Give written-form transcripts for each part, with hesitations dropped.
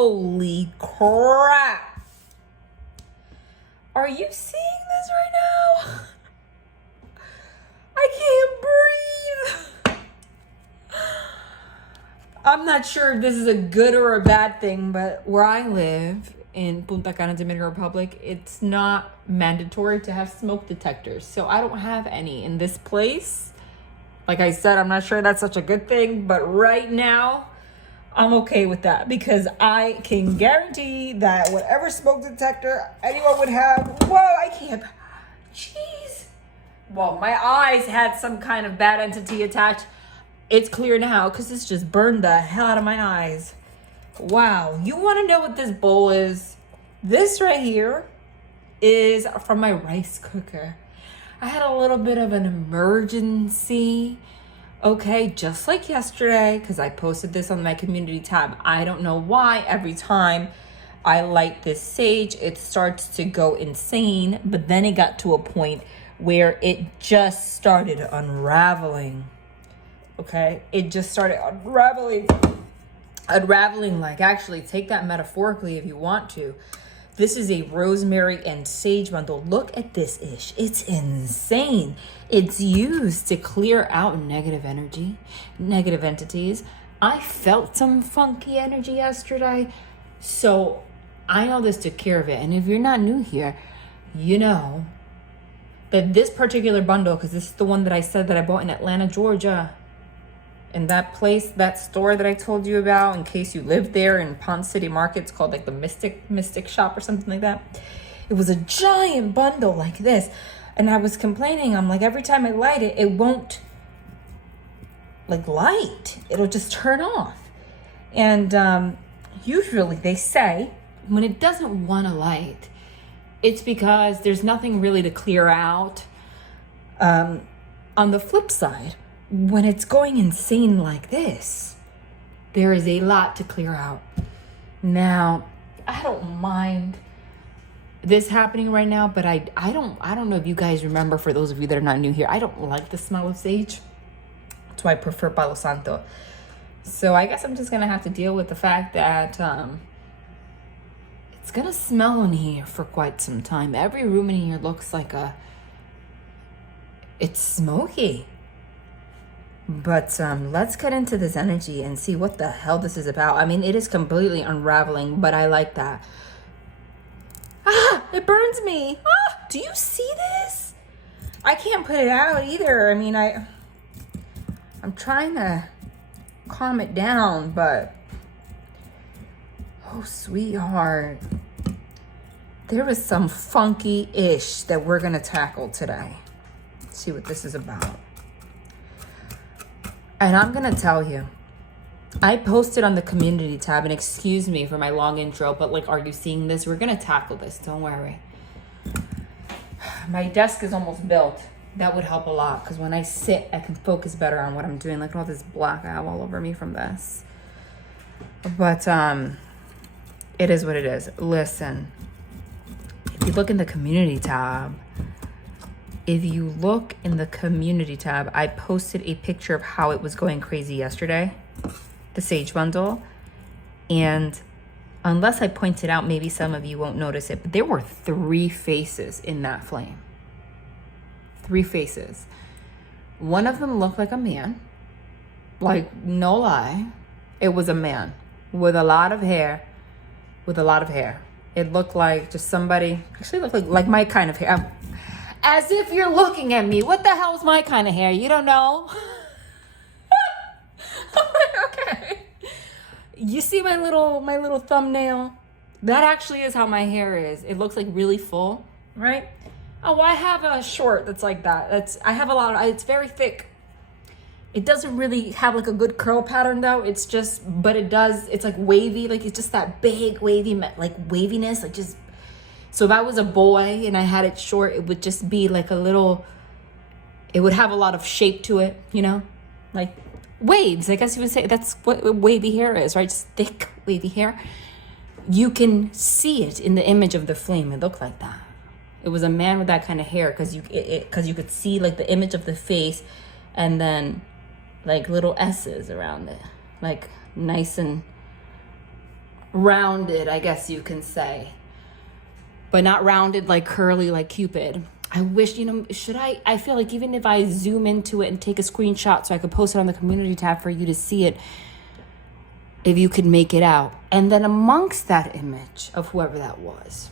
Holy crap. Are you seeing this right now? I can't breathe. I'm not sure if this is a good or a bad thing, but where I live in Punta Cana, Dominican Republic, it's not mandatory to have smoke detectors. So I don't have any in this place. Like I said, I'm not sure that's such a good thing, but right now I'm okay with that because I can guarantee that whatever smoke detector anyone would have, whoa, I can't, jeez. Well, my eyes had some kind of bad entity attached. It's clear now because this just burned the hell out of my eyes. Wow, you want to know what this bowl is? This right here is from my rice cooker. I had a little bit of an emergency, okay, just like yesterday, because I posted this on my community tab. I don't know why every time I light this sage, it starts to go insane, but then it got to a point where it just started unraveling, okay? It just started unraveling, like, actually take that metaphorically if you want to. This is a rosemary and sage bundle. Look at this ish. It's insane. It's used to clear out negative energy, negative entities. I felt some funky energy yesterday, so I know this took care of it. And if you're not new here, you know that this particular bundle, because this is the one that I said that I bought in Atlanta, Georgia, and that place, that store that I told you about, in case you live there in Ponce City Market, it's called like the Mystic Shop or something like that. It was a giant bundle like this. And I was complaining, I'm like, every time I light it, it won't like light. It'll just turn off. And usually they say when it doesn't want to light, it's because there's nothing really to clear out. On the flip side, when it's going insane like this, there is a lot to clear out. Now, I don't mind this happening right now, but I don't know if you guys remember, for those of you that are not new here, I don't like the smell of sage. That's why I prefer Palo Santo. So I guess I'm just gonna have to deal with the fact that it's gonna smell in here for quite some time. Every room in here looks like it's smoky. But let's get into this energy and see what the hell this is about. I mean, it is completely unraveling, but I like that. Ah, it burns me. Ah, do you see this? I can't put it out either. I mean, I'm trying to calm it down, but oh, sweetheart, there was some funky ish that we're gonna tackle today. Let's see what this is about. And I'm gonna tell you, I posted on the community tab, and excuse me for my long intro, but like, are you seeing this? We're gonna tackle this, don't worry. My desk is almost built. That would help a lot, because when I sit, I can focus better on what I'm doing. Look at all this black I have all over me from this. But it is what it is. Listen, if you look in the community tab, I posted a picture of how it was going crazy yesterday, the sage bundle. And unless I point it out, maybe some of you won't notice it, but there were 3 faces in that flame. 3 faces. One of them looked like a man. Like, no lie. It was a man with a lot of hair. It looked like just somebody, actually looked like my kind of hair. As if you're looking at me. What the hell is my kind of hair? You don't know? Okay. You see my little thumbnail? That actually is how my hair is. It looks like really full, right? Oh, I have a short that's like that. I have a lot of, it's very thick. It doesn't really have like a good curl pattern though. It's just, but it does, it's like wavy. Like it's just that big wavy, like waviness, like just. So if I was a boy and I had it short, it would just be like a little, it would have a lot of shape to it, you know, like waves. I guess you would say that's what wavy hair is, right? Just thick wavy hair. You can see it in the image of the flame. It looked like that. It was a man with that kind of hair, because you could see like the image of the face, and then like little S's around it, like nice and rounded, I guess you can say. But not rounded like curly like Cupid. I wish, I feel like even if I zoom into it and take a screenshot so I could post it on the community tab for you to see it, if you could make it out. And then amongst that image of whoever that was,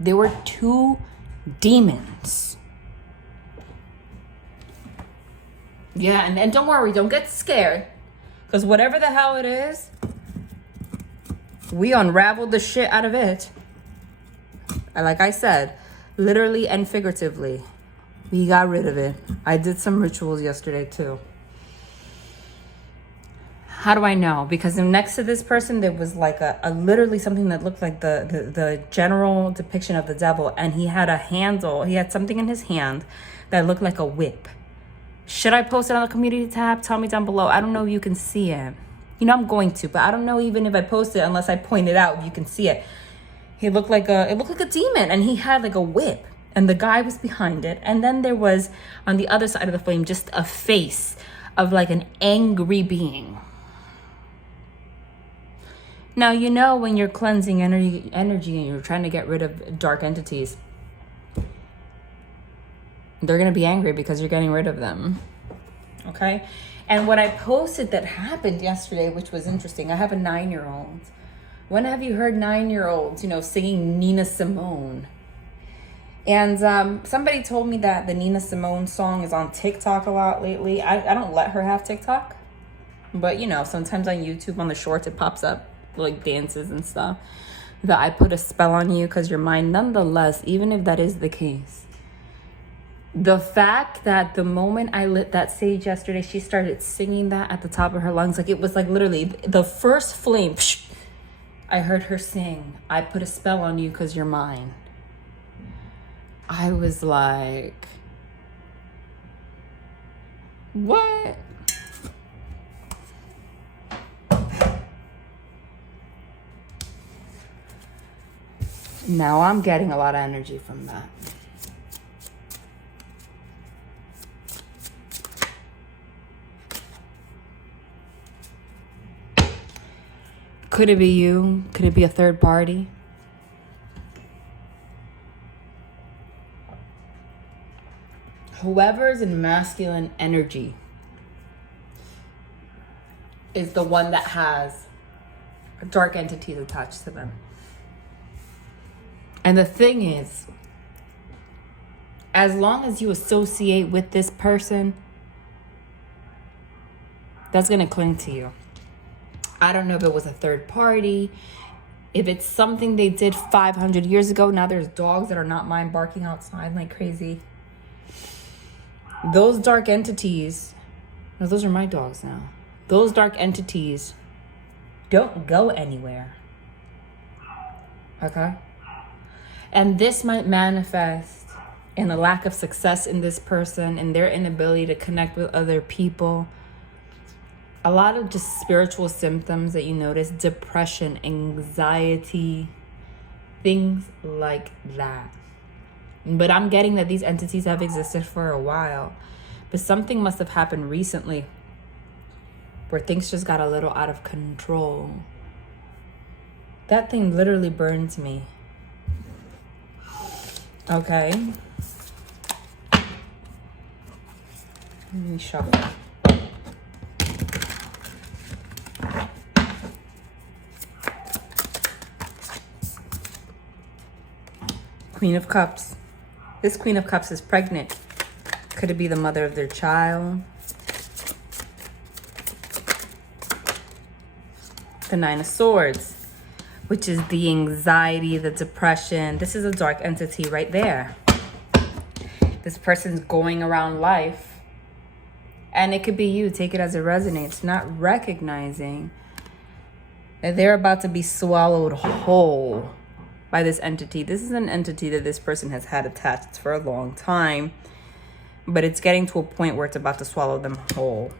there were 2 demons. Yeah, and don't worry, don't get scared. Because whatever the hell it is, we unraveled the shit out of it. And like I said, literally and figuratively, we got rid of it. I did some rituals yesterday too. How do I know? Because next to this person, there was like a literally something that looked like the general depiction of the devil. And he had a handle. He had something in his hand that looked like a whip. Should I post it on the community tab? Tell me down below. I don't know if you can see it. I'm going to, but I don't know even if I post it unless I point it out if you can see it. It looked like a demon, and he had like a whip, and the guy was behind it. And then there was on the other side of the flame just a face of like an angry being. Now, when you're cleansing energy and you're trying to get rid of dark entities, they're going to be angry because you're getting rid of them. Okay? And what I posted that happened yesterday, which was interesting, I have a 9-year-old. When have you heard 9-year-olds, singing Nina Simone? And somebody told me that the Nina Simone song is on TikTok a lot lately. I don't let her have TikTok. But, sometimes on YouTube, on the shorts, it pops up, like dances and stuff. That I put a spell on you because you're mine. Nonetheless, even if that is the case, the fact that the moment I lit that sage yesterday, she started singing that at the top of her lungs. Like it was like literally the first flame. I heard her sing, I put a spell on you because you're mine. I was like, what? Now I'm getting a lot of energy from that. Could it be you? Could it be a third party? Whoever's in masculine energy is the one that has dark entities attached to them. And the thing is, as long as you associate with this person, that's going to cling to you. I don't know if it was a third party, if it's something they did 500 years ago. Now there's dogs that are not mine barking outside like crazy. Those dark entities, no, those are my dogs now. Those dark entities don't go anywhere. Okay? And this might manifest in a lack of success in this person, in their inability to connect with other people. A lot of just spiritual symptoms that you notice, depression, anxiety, things like that. But I'm getting that these entities have existed for a while. But something must have happened recently where things just got a little out of control. That thing literally burns me. Okay. Let me shuffle. Queen of Cups. This Queen of Cups is pregnant. Could it be the mother of their child? The Nine of Swords, which is the anxiety, the depression. This is a dark entity right there. This person's going around life, and it could be you. Take it as it resonates, not recognizing that they're about to be swallowed whole by this entity. This is an entity that this person has had attached for a long time, but it's getting to a point where it's about to swallow them whole.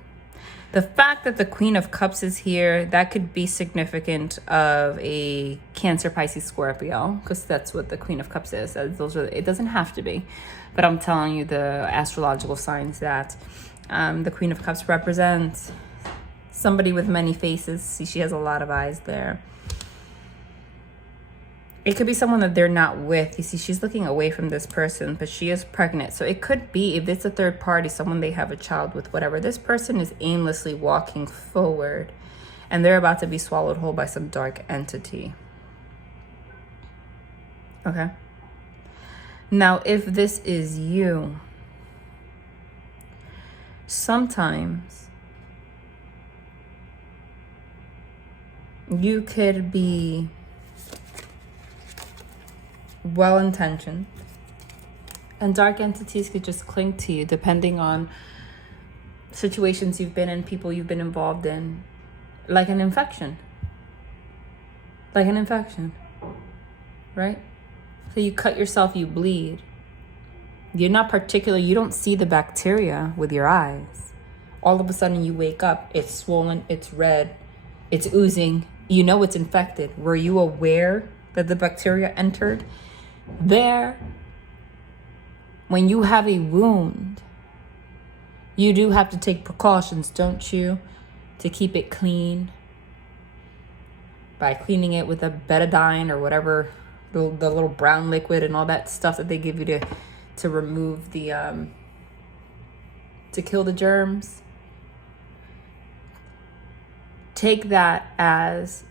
The fact that the Queen of Cups is here, that could be significant of a Cancer, Pisces, Scorpio, because that's what the Queen of Cups is. Those are, it doesn't have to be, but I'm telling you the astrological signs that the Queen of Cups represents. Somebody with many faces. See, she has a lot of eyes there. It could be someone that they're not with. You see, she's looking away from this person, but she is pregnant. So it could be, if it's a third party, someone they have a child with, whatever. This person is aimlessly walking forward, and they're about to be swallowed whole by some dark entity. Okay? Now, if this is you, sometimes you could be well-intentioned, and dark entities could just cling to you depending on situations you've been in, people you've been involved in, like an infection, right? So you cut yourself, you bleed. You're not particular, you don't see the bacteria with your eyes. All of a sudden you wake up, it's swollen, it's red, it's oozing, you know it's infected. Were you aware that the bacteria entered there? When you have a wound, you do have to take precautions, don't you, to keep it clean, by cleaning it with a betadine or whatever, the little brown liquid and all that stuff that they give you to remove the to kill the germs. Take that as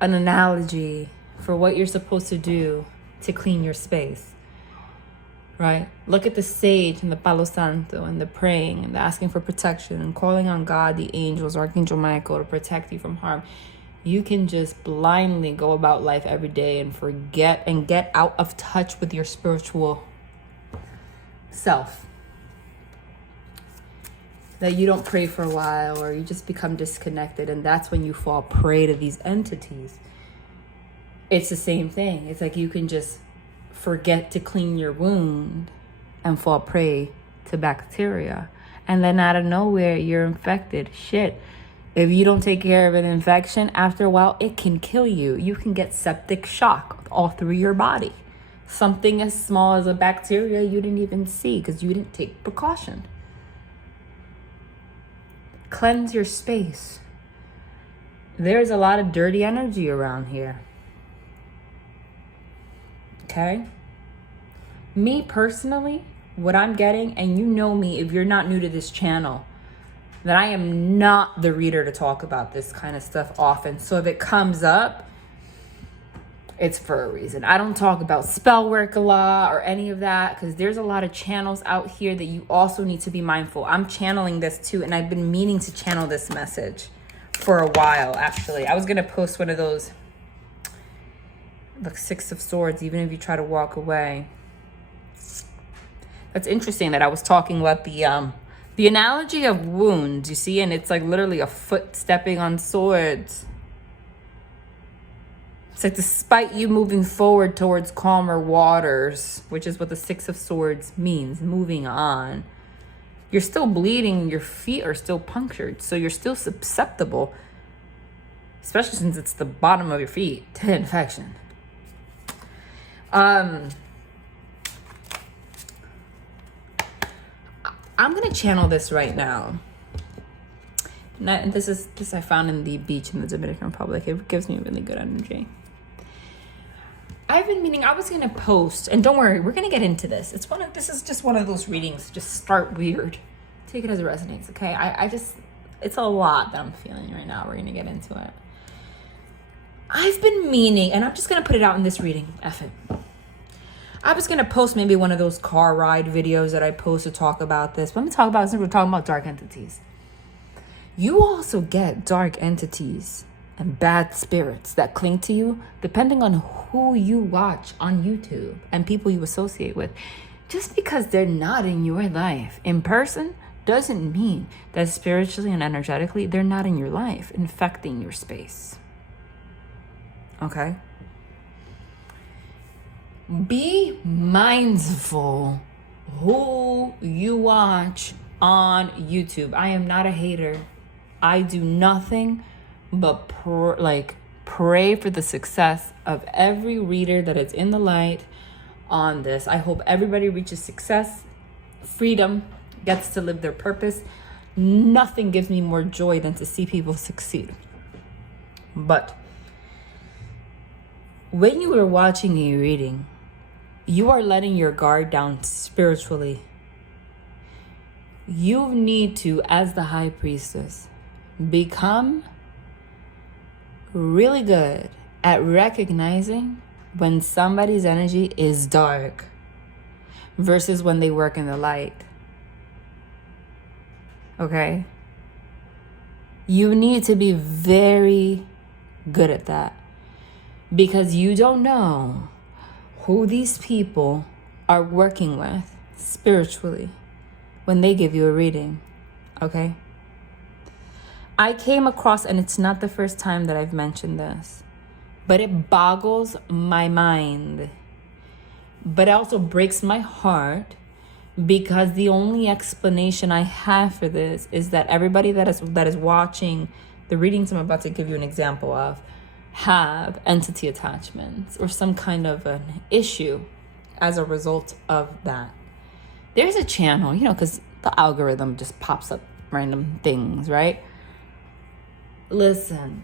an analogy for what you're supposed to do to clean your space, right? Look at the sage and the Palo Santo and the praying and the asking for protection and calling on God, the angels, Archangel Michael, to protect you from harm. You can just blindly go about life every day and forget and get out of touch with your spiritual self. That you don't pray for a while, or you just become disconnected, and that's when you fall prey to these entities. It's the same thing. It's like you can just forget to clean your wound and fall prey to bacteria. And then out of nowhere, you're infected. Shit. If you don't take care of an infection, after a while, it can kill you. You can get septic shock all through your body. Something as small as a bacteria you didn't even see because you didn't take precaution. Cleanse your space. There's a lot of dirty energy around here. Okay? Me personally, what I'm getting, and you know me if you're not new to this channel, that I am not the reader to talk about this kind of stuff often. So if it comes up, it's for a reason. I don't talk about spell work a lot or any of that because there's a lot of channels out here that you also need to be mindful. I'm channeling this too, and I've been meaning to channel this message for a while, actually. I was going to post one of those, the Six of Swords, even if you try to walk away. That's interesting that I was talking about the analogy of wounds, you see, and it's like literally a foot stepping on swords. It's like despite you moving forward towards calmer waters, which is what the Six of Swords means, moving on, you're still bleeding, your feet are still punctured, so you're still susceptible, especially since it's the bottom of your feet, to infection. I'm gonna channel this right now. And this I found in the beach in the Dominican Republic. It gives me really good energy. I've been meaning, I was gonna post, and don't worry, we're gonna get into this. This is just one of those readings, just start weird. Take it as it resonates, okay? It's a lot that I'm feeling right now. We're gonna get into it. I've been meaning, and I'm just gonna put it out in this reading, F it. I was gonna post maybe one of those car ride videos that I post to talk about this. But let me talk about, since we're talking about dark entities. You also get dark entities and bad spirits that cling to you depending on who you watch on YouTube and people you associate with. Just because they're not in your life in person doesn't mean that spiritually and energetically they're not in your life, infecting your space. Okay? Be mindful who you watch on YouTube. I am not a hater. I do nothing but pray for the success of every reader that is in the light on this. I hope everybody reaches success, freedom, gets to live their purpose. Nothing gives me more joy than to see people succeed. But when you are watching a reading, you are letting your guard down spiritually. You need to, as the high priestess, become really good at recognizing when somebody's energy is dark versus when they work in the light. Okay? You need to be very good at that, because you don't know who these people are working with spiritually when they give you a reading. Okay? I came across, and it's not the first time that I've mentioned this, but it boggles my mind. But it also breaks my heart, because the only explanation I have for this is that everybody that is watching the readings I'm about to give you an example of have entity attachments or some kind of an issue as a result of that. There's a channel, because the algorithm just pops up random things, right? Listen,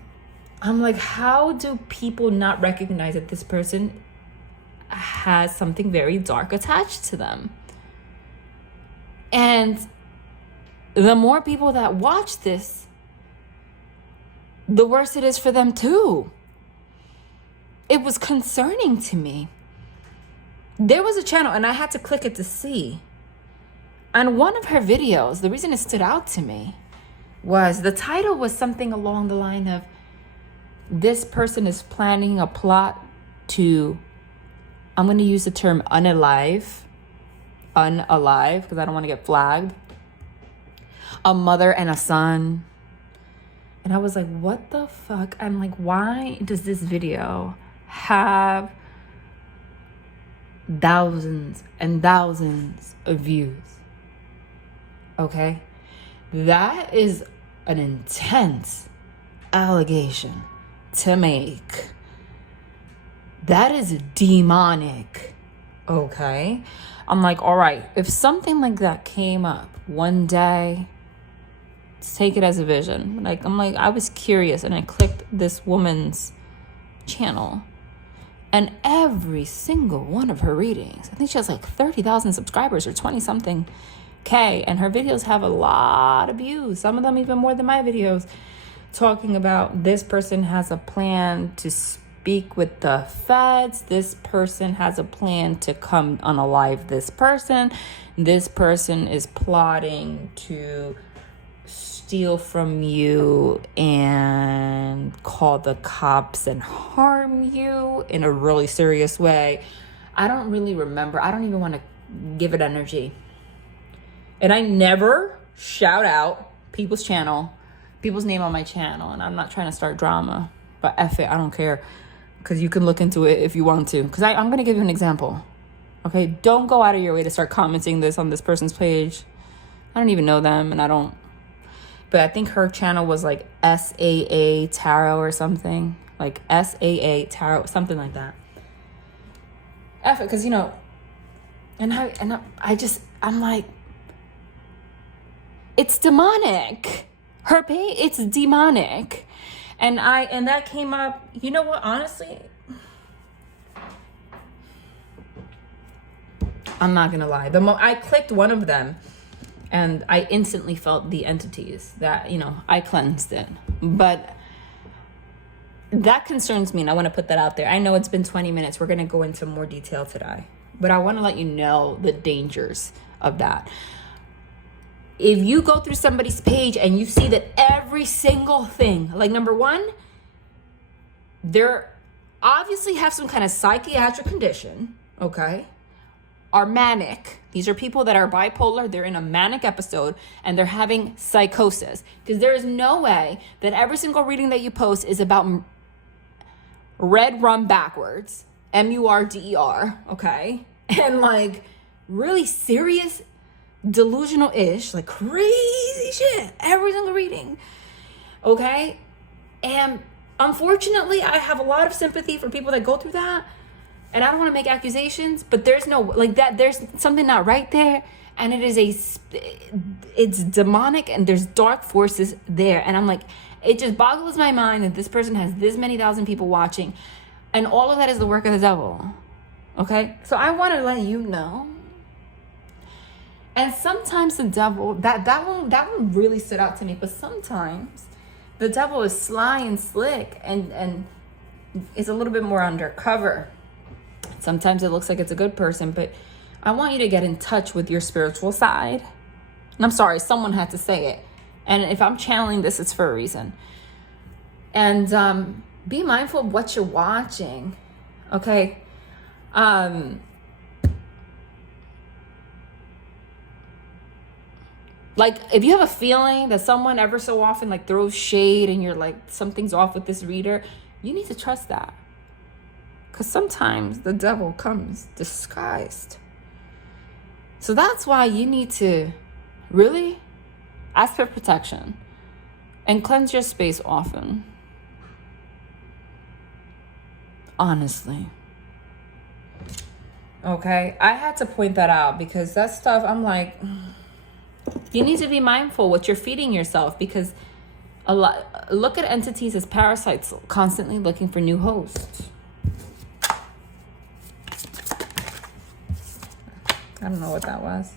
I'm like, how do people not recognize that this person has something very dark attached to them? And the more people that watch this, the worse it is for them too. It was concerning to me. There was a channel, and I had to click it to see. On one of her videos, the reason it stood out to me was the title was something along the line of, this person is planning a plot to, I'm going to use the term unalive, because I don't want to get flagged, a mother and a son. And I was like, what the fuck? I'm like, why does this video have thousands and thousands of views? Okay? That is an intense allegation to make. That is demonic. Okay? I'm like, all right, if something like that came up one day, let's take it as a vision. I was curious, and I clicked this woman's channel, and every single one of her readings, I think she has like 30,000 subscribers or 20 something K, and her videos have a lot of views, some of them even more than my videos, talking about this person has a plan to speak with the feds, this person has a plan to come unalive this person is plotting to steal from you and call the cops and harm you in a really serious way. I don't really remember. I don't even want to give it energy. And I never shout out people's name on my channel. And I'm not trying to start drama, but F it, I don't care. Because you can look into it if you want to. Because I'm going to give you an example. Okay, don't go out of your way to start commenting this on this person's page. I don't even know them, and I don't. But I think her channel was like SAA Tarot or something. Like SAA Tarot, something like that. F it, because, I'm like, it's demonic. Her page, it's demonic. And that came up, you know what, honestly, I'm not gonna lie. I clicked one of them, and I instantly felt the entities that, I cleansed it. But that concerns me, and I want to put that out there. I know it's been 20 minutes. We're gonna go into more detail today, but I want to let you know the dangers of that. If you go through somebody's page and you see that every single thing, like, number one, they're obviously have some kind of psychiatric condition, okay, are manic. These are people that are bipolar. They're in a manic episode and they're having psychosis. Because there is no way that every single reading that you post is about red rum backwards, MURDER, okay, and like really serious delusional-ish, like crazy shit, every single reading, okay? And unfortunately, I have a lot of sympathy for people that go through that, and I don't want to make accusations, but there's no, like, that, there's something not right there, And it's demonic, and there's dark forces there. And I'm like, it just boggles my mind that this person has this many thousand people watching, and all of that is the work of the devil. Okay? So I want to let you know. And sometimes the devil, that one really stood out to me, but sometimes the devil is sly and slick and is a little bit more undercover. Sometimes it looks like it's a good person, but I want you to get in touch with your spiritual side. And I'm sorry, someone had to say it. And if I'm channeling this, it's for a reason. And be mindful of what you're watching. Okay? Like, if you have a feeling that someone ever so often like throws shade and you're like, something's off with this reader, you need to trust that. Because sometimes the devil comes disguised. So that's why you need to really ask for protection and cleanse your space often. Honestly. Okay? I had to point that out because that stuff, I'm like, you need to be mindful what you're feeding yourself, because look at entities as parasites constantly looking for new hosts. I don't know what that was.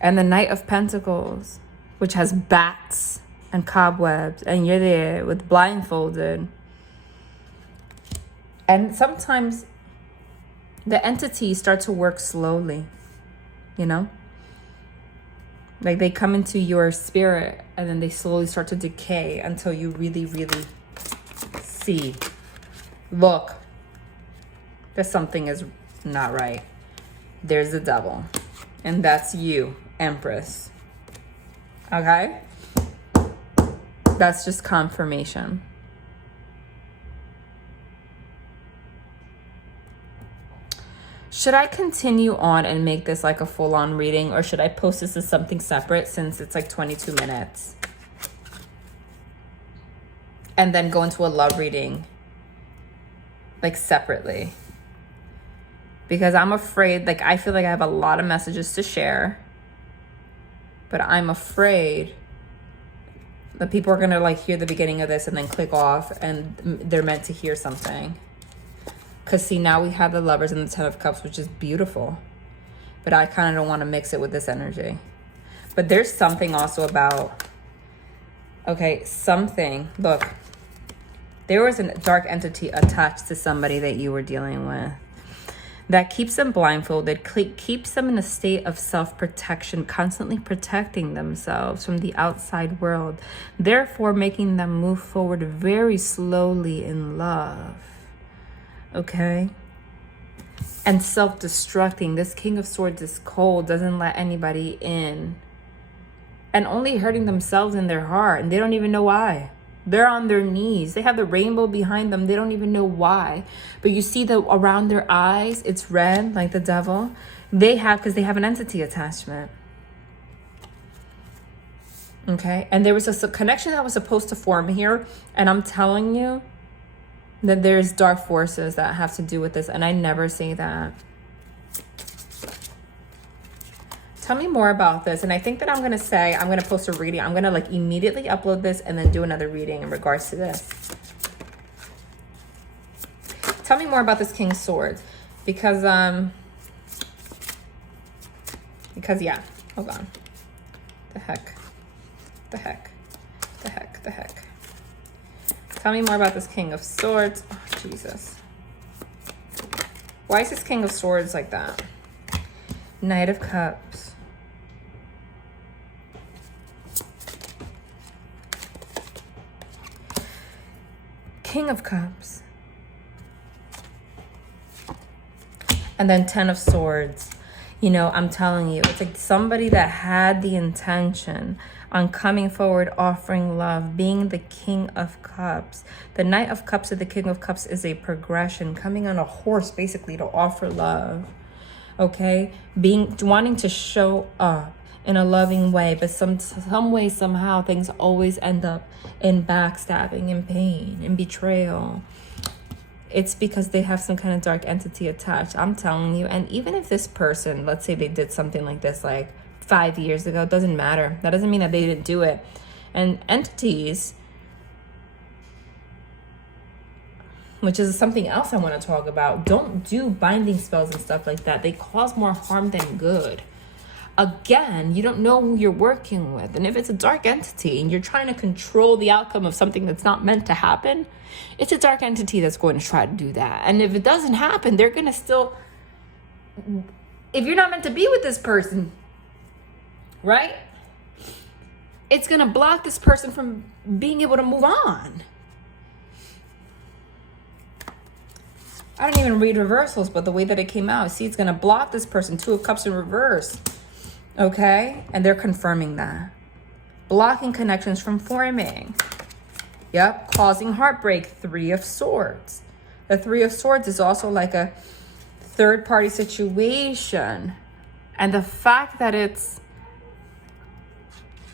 And the Knight of Pentacles, which has bats and cobwebs, and you're there with blindfolded. And sometimes the entities start to work slowly, you know? Like they come into your spirit and then they slowly start to decay until you really, really see, look, that something is not right. There's the devil. And that's you, Empress. Okay? That's just confirmation. Should I continue on and make this like a full-on reading, or should I post this as something separate since it's like 22 minutes? And then go into a love reading like separately? Because I'm afraid, like I feel like I have a lot of messages to share, but I'm afraid that people are gonna like hear the beginning of this and then click off, and they're meant to hear something. Because see, now we have the Lovers and the Ten of Cups, which is beautiful. But I kind of don't want to mix it with this energy. But there's something also about, okay, something. Look, there was a dark entity attached to somebody that you were dealing with that keeps them blindfolded, keeps them in a state of self-protection, constantly protecting themselves from the outside world, therefore making them move forward very slowly in love. Okay? And self-destructing. This King of Swords is cold, doesn't let anybody in, and only hurting themselves in their heart, and they don't even know why. They're on their knees. They have the rainbow behind them. They don't even know why. But you see that around their eyes, it's red, like the devil. Because they have an entity attachment. Okay? And there was a connection that was supposed to form here, and I'm telling you that there's dark forces that have to do with this, and I never say that. Tell me more about this. And I think that I'm going to post a reading. I'm going to like immediately upload this and then do another reading in regards to this. Tell me more about this King of Swords. Because yeah, hold on. The heck. Tell me more about this King of Swords. Oh, Jesus. Why is this King of Swords like that? Knight of Cups. King of Cups. And then Ten of Swords. You know, I'm telling you, it's like somebody that had the intention on coming forward, offering love, being the King of Cups. The Knight of Cups to the King of Cups is a progression, coming on a horse basically to offer love. Okay? Wanting to show up in a loving way, but some way, somehow, things always end up in backstabbing, in pain, in betrayal. it's because they have some kind of dark entity attached. I'm telling you. And even if this person, let's say they did something like this like 5 years ago, it doesn't matter. That doesn't mean that they didn't do it. And entities, which is something else I want to talk about, don't do binding spells and stuff like that. They cause more harm than good. Again, you don't know who you're working with. And if it's a dark entity and you're trying to control the outcome of something that's not meant to happen, it's a dark entity that's going to try to do that. And if it doesn't happen, they're going to still, if you're not meant to be with this person, right? It's going to block this person from being able to move on. I don't even read reversals, but the way that it came out, see, it's going to block this person. 2 of Cups in reverse. Okay? And they're confirming that. Blocking connections from forming. Yep. Causing heartbreak. 3 of Swords. The 3 of Swords is also like a third-party situation. And the fact that it's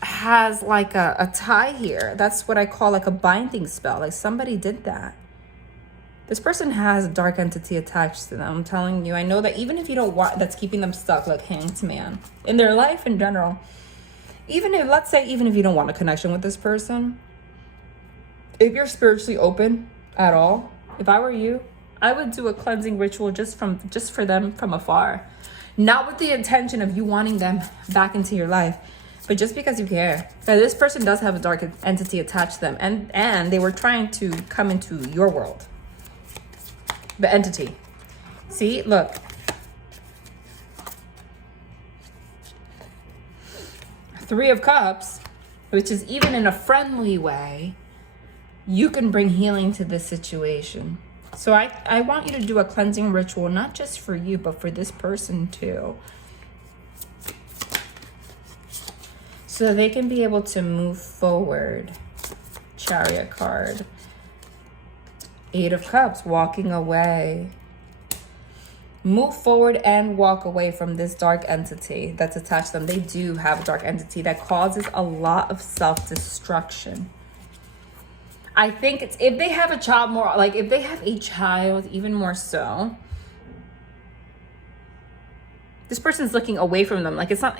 has like a tie here, that's what I call like a binding spell. Like somebody did that. This person has a dark entity attached to them. I'm telling you. I know that even if you don't want, that's keeping them stuck, like Hanged Man in their life in general. Even if, let's say, even if you don't want a connection with this person, if you're spiritually open at all, if I were you, I would do a cleansing ritual just for them from afar, not with the intention of you wanting them back into your life, but just because you care. Now, this person does have a dark entity attached to them, and they were trying to come into your world. The entity. See, look. 3 of Cups, which is even in a friendly way, you can bring healing to this situation. So I want you to do a cleansing ritual, not just for you, but for this person too. So they can be able to move forward. Chariot card. 8 of Cups, walking away. Move forward and walk away from this dark entity that's attached to them. They do have a dark entity that causes a lot of self-destruction. I think it's, if they have a child, more like if they have a child, even more so, this person's looking away from them. Like it's not,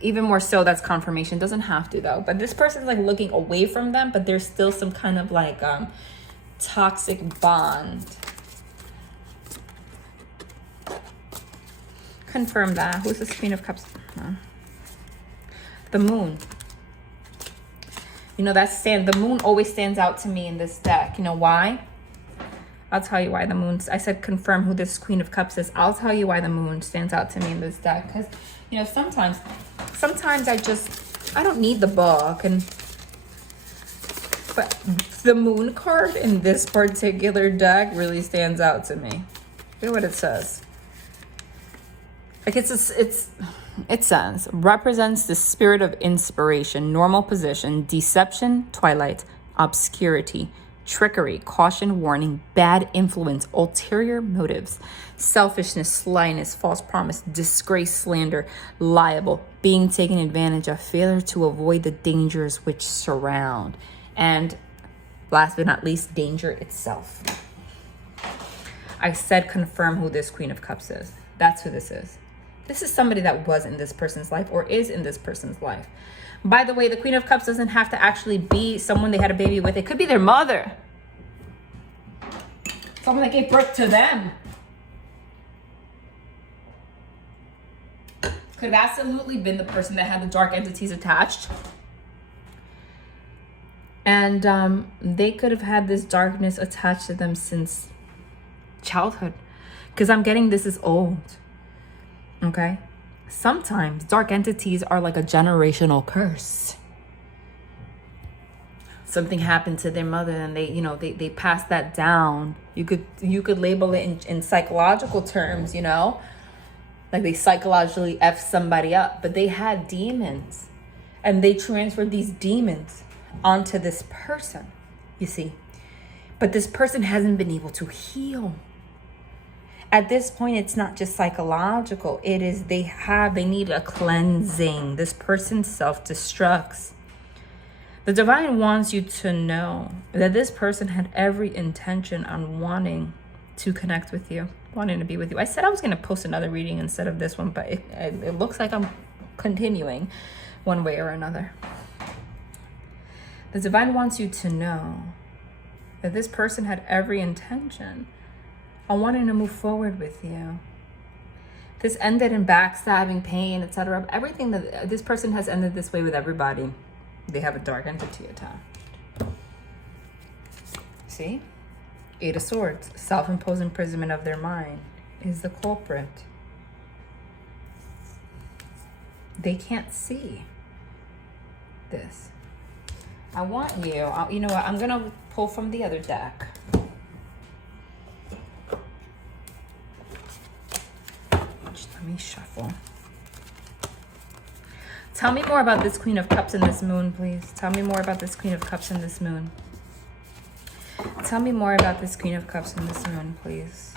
even more so, that's confirmation. Doesn't have to though, but this person's like looking away from them, but there's still some kind of like toxic bond. Confirm that. Who's this Queen of Cups? The Moon. You know, the Moon always stands out to me in this deck. You know why? I'll tell you why the Moon. I said confirm who this Queen of Cups is. I'll tell you why the Moon stands out to me in this deck. Because, you know, sometimes I don't need the book, but the Moon card in this particular deck really stands out to me. Look at what it says. Like it says, represents the spirit of inspiration, normal position, deception, twilight, obscurity, trickery, caution, warning, bad influence, ulterior motives, selfishness, slyness, false promise, disgrace, slander, liable, being taken advantage of, failure to avoid the dangers which surround. And last but not least, danger itself. I said confirm who this Queen of Cups is. That's who this is. This is somebody that was in this person's life or is in this person's life. By the way, the Queen of Cups doesn't have to actually be someone they had a baby with. It could be their mother. Someone that gave birth to them. Could have absolutely been the person that had the dark entities attached. And they could have had this darkness attached to them since childhood. Because I'm getting this is old. Okay? Sometimes dark entities are like a generational curse. Something happened to their mother and they passed that down. You could label it in psychological terms, you know? Like they psychologically F somebody up. But they had demons. And they transferred these demons onto this person, you see. But this person hasn't been able to heal. At this point, it's not just psychological. It is they need a cleansing. This person self-destructs. The divine wants you to know that this person had every intention on wanting to connect with you, wanting to be with you. I said I was going to post another reading instead of this one, but it looks like I'm continuing one way or another. The divine wants you to know that this person had every intention on wanting to move forward with you. This ended in backstabbing, pain, etc. Everything that this person has ended this way with everybody. They have a dark entity attached. See? 8 of Swords. Self-imposed imprisonment of their mind is the culprit. They can't see this. I want you, you know what, I'm going to pull from the other deck. Let me shuffle. Tell me more about this Queen of Cups and this Moon, please. Tell me more about this Queen of Cups and this Moon. Tell me more about this Queen of Cups and this Moon, please.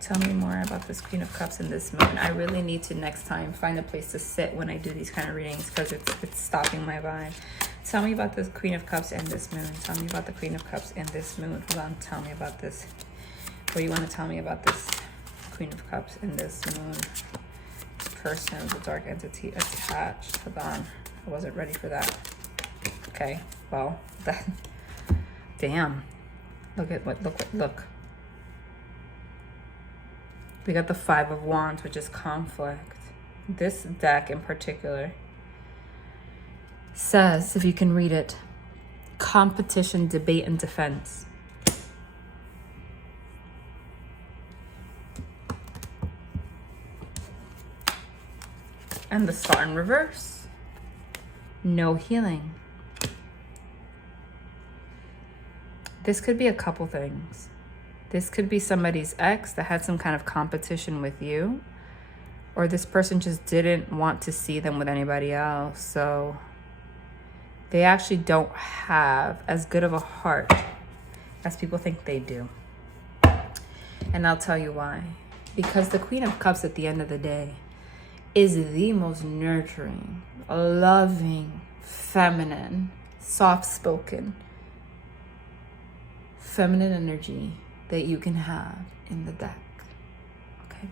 Tell me more about this Queen of Cups and this Moon. I really need to next time find a place to sit when I do these kind of readings because it's stopping my vibe. Tell me about this Queen of Cups and this Moon. Tell me about the Queen of Cups and this Moon. Hold on, tell me about this. What do you want to tell me about this Queen of Cups and this Moon? Person with a dark entity attached. Hold on, I wasn't ready for that. Okay, well, that, damn. Look. We got the 5 of Wands, which is conflict. This deck in particular says, if you can read it, competition, debate, and defense. And the Star in reverse. No healing. This could be a couple things. This could be somebody's ex that had some kind of competition with you. Or this person just didn't want to see them with anybody else. So they actually don't have as good of a heart as people think they do. And I'll tell you why. Because the Queen of Cups at the end of the day is the most nurturing, loving, feminine, soft-spoken, feminine energy that you can have in the deck. Okay?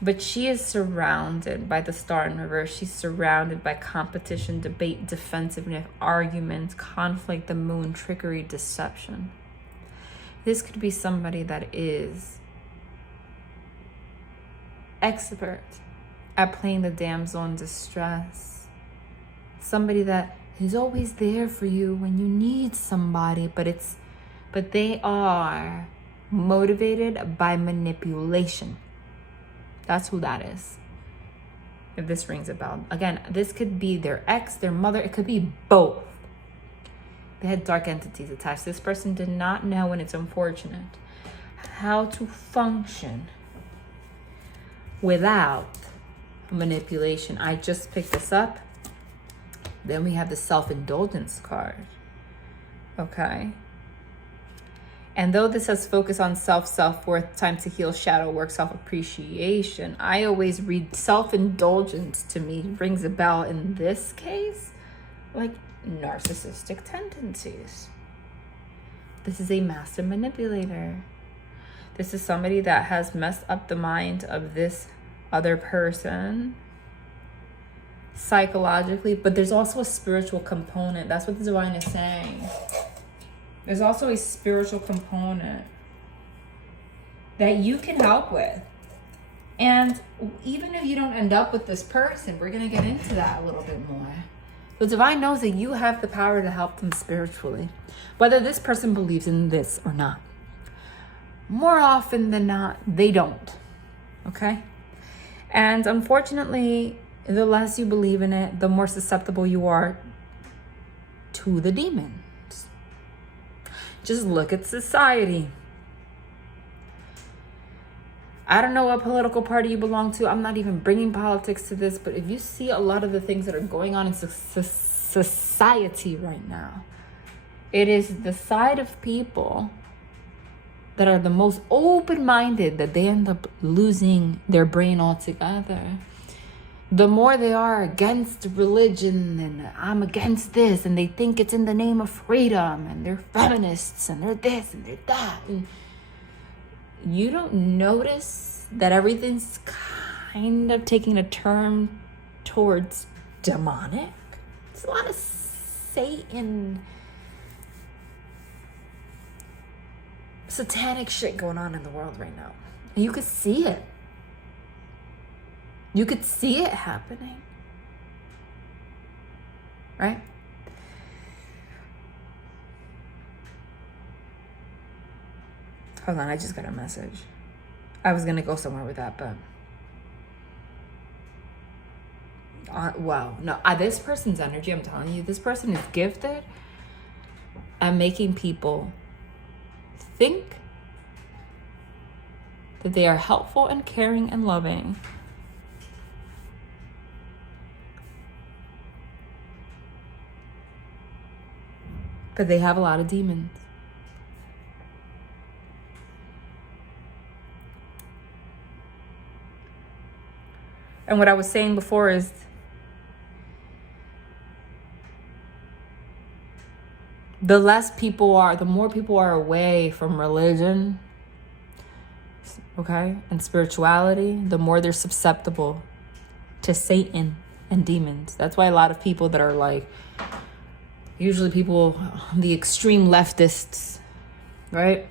But she is surrounded by the Star in reverse. She's surrounded by competition, debate, defensiveness, arguments, conflict, the Moon, trickery, deception. This could be somebody that is expert at playing the damsel in distress. Somebody that is always there for you when you need somebody, but they are motivated by manipulation. That's who that is. If this rings a bell. Again, this could be their ex, their mother. It could be both. They had dark entities attached. This person did not know, and it's unfortunate, how to function without manipulation. I just picked this up. Then we have the self-indulgence card. Okay. And though this has focus on self-worth, time to heal, shadow work, self-appreciation, I always read self-indulgence to me rings a bell in this case, like narcissistic tendencies. This is a master manipulator. This is somebody that has messed up the mind of this other person psychologically, but there's also a spiritual component. That's what the divine is saying. There's also a spiritual component that you can help with. And even if you don't end up with this person, we're going to get into that a little bit more. The divine knows that you have the power to help them spiritually, whether this person believes in this or not. More often than not, they don't. Okay? And unfortunately, the less you believe in it, the more susceptible you are to the demons. Just look at society. I don't know what political party you belong to. I'm not even bringing politics to this, but if you see a lot of the things that are going on in society right now, it is the side of people that are the most open-minded that they end up losing their brain altogether. the more they are against religion and I'm against this, and they think it's in the name of freedom, and they're feminists and they're this and they're that. And you don't notice that everything's kind of taking a turn towards demonic. There's a lot of Satan, satanic shit going on in the world right now. And you could see it. You could see it happening. Right? Hold on, I just got a message. I was going to go somewhere with that, but... wow. No, this person's energy, I'm telling you, this person is gifted at making people think that they are helpful and caring and loving. But they have a lot of demons. And what I was saying before is the less people are, the more people are away from religion, okay, and spirituality, the more they're susceptible to Satan and demons. That's why a lot of people that are like, usually people, the extreme leftists, right?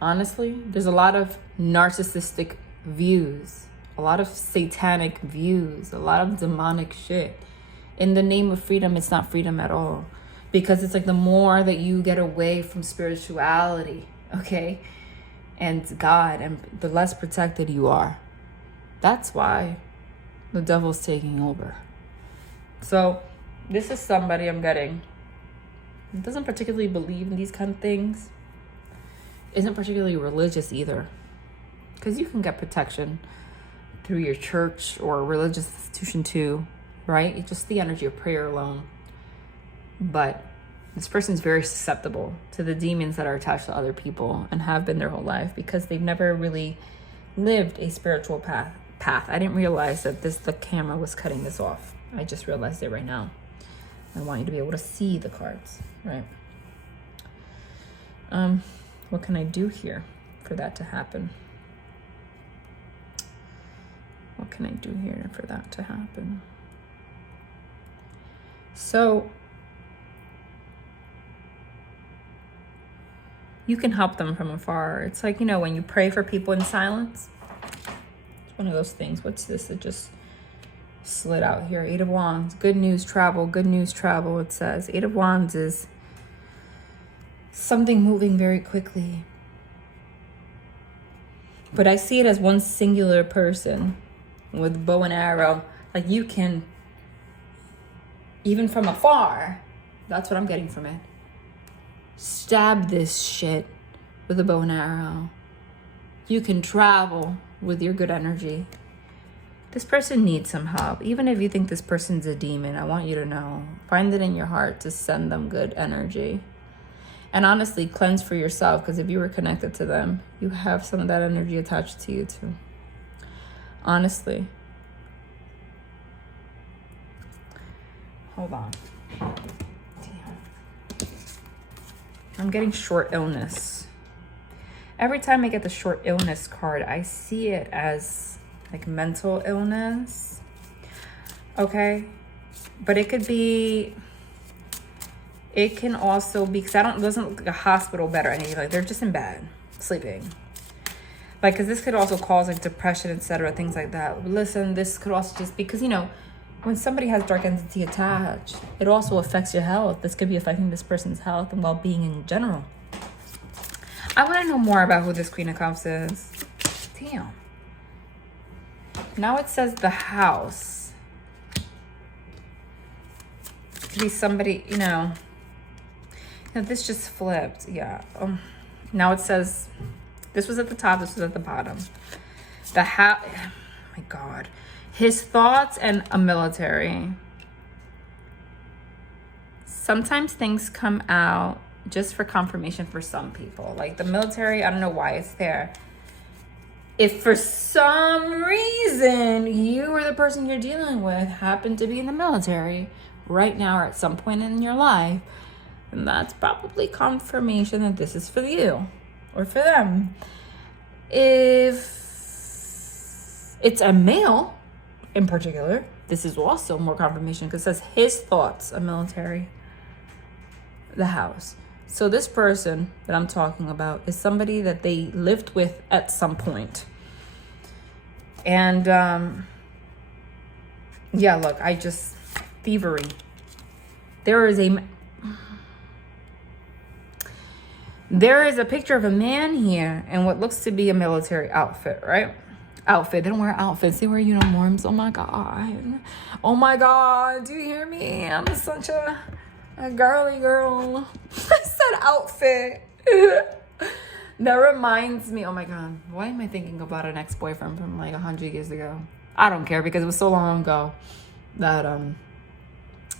Honestly, there's a lot of narcissistic views, a lot of satanic views, a lot of demonic shit. In the name of freedom, it's not freedom at all. Because it's like the more that you get away from spirituality, okay, and God, and the less protected you are. That's why the devil's taking over. So this is somebody I'm getting who doesn't particularly believe in these kind of things, isn't particularly religious either. Because you can get protection through your church or a religious institution too, right? It's just the energy of prayer alone. But this person's very susceptible to the demons that are attached to other people and have been their whole life because they've never really lived a spiritual path. I didn't realize that the camera was cutting this off. I just realized it right now. I want you to be able to see the cards, right? What can I do here for that to happen? What can I do here for that to happen? So you can help them from afar. It's like, when you pray for people in silence. It's one of those things. What's this? It just slid out here. 8 of Wands. Good news, travel. Good news, travel, it says. 8 of Wands is something moving very quickly. But I see it as one singular person with bow and arrow. Like you can, even from afar, that's what I'm getting from it, stab this shit with a bow and arrow. You can travel with your good energy. This person needs some help. Even if you think this person's a demon, I want you to know, find it in your heart to send them good energy. And honestly, cleanse for yourself, because if you were connected to them, you have some of that energy attached to you too. Honestly. Hold on. Damn. I'm getting short illness. Every time I get the short illness card, I see it as like mental illness. Okay? But it could be, it can also be, because it doesn't look like a hospital bed or anything. Like they're just in bed, sleeping. Like, because this could also cause like depression, etc., things like that. But listen, this could also just, because when somebody has dark entity attached, it also affects your health. This could be affecting this person's health and well-being in general. I want to know more about who this Queen of Cups is. Damn. Now it says the house. It could be somebody, this just flipped. Yeah. Now it says, this was at the top, this was at the bottom. The house, oh my God. His thoughts and a military. Sometimes things come out just for confirmation for some people. Like the military, I don't know why it's there. If for some reason you or the person you're dealing with happen to be in the military right now or at some point in your life, then that's probably confirmation that this is for you or for them. If it's a male in particular, this is also more confirmation because it says his thoughts of military, the house. So this person that I'm talking about is somebody that they lived with at some point. And yeah, look, thievery. There is a picture of a man here in what looks to be a military outfit, right? Outfit. They don't wear outfits. They wear uniforms. Oh my God. Oh my God. Do you hear me? I'm such a girly girl. I said outfit. That reminds me. Oh my God. Why am I thinking about an ex-boyfriend from like 100 years ago? I don't care because it was so long ago that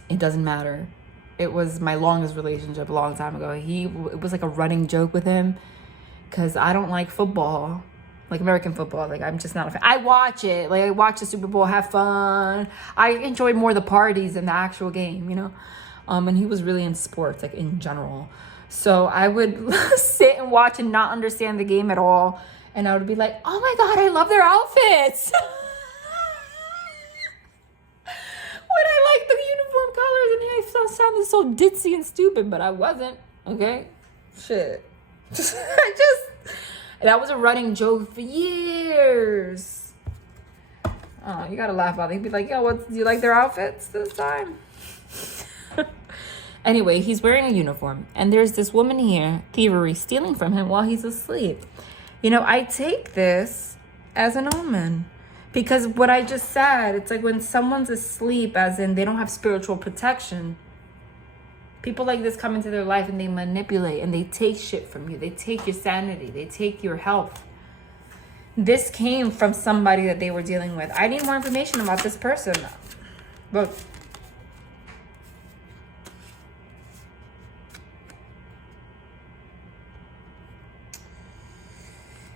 it doesn't matter. It was my longest relationship a long time ago. It was like a running joke with him because I don't like football. Like American football, like I'm just not a fan. I watch it, like I watch the Super Bowl, have fun. I enjoy more the parties than the actual game, you know. And he was really in sports, like in general. So I would sit and watch and not understand the game at all, and I would be like, "Oh my God, I love their outfits." When I like the uniform colors, and I sounded so ditzy and stupid, but I wasn't. Okay, shit. That was a running joke for years. Oh, you gotta laugh about it. He'd be like, yo, do you like their outfits this time? Anyway, he's wearing a uniform. And there's this woman here, thievery, stealing from him while he's asleep. You know, I take this as an omen. Because what I just said, it's like when someone's asleep, as in they don't have spiritual protection, people like this come into their life and they manipulate and they take shit from you. They take your sanity. They take your health. This came from somebody that they were dealing with. I need more information about this person. Look.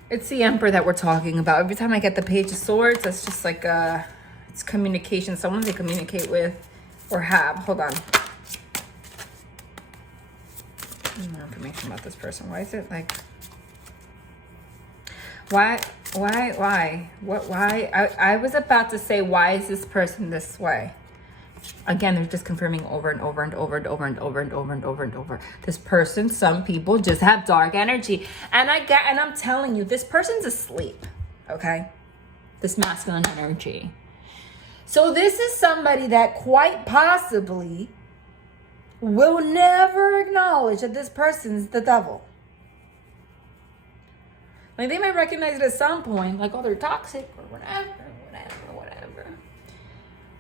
It's the Emperor that we're talking about. Every time I get the Page of Swords, that's just like it's communication. Someone they communicate with or have. Hold on. More information about this person. Why is it like why I was about to say, why is this person this way? Again, they're just confirming over and over and over and over and over and over and over and over. This person, some people just have dark energy. And I'm telling you, this person's asleep. Okay? This masculine energy. So this is somebody that quite possibly will never acknowledge that this person's the devil. Like, they might recognize it at some point, like, oh, they're toxic or whatever.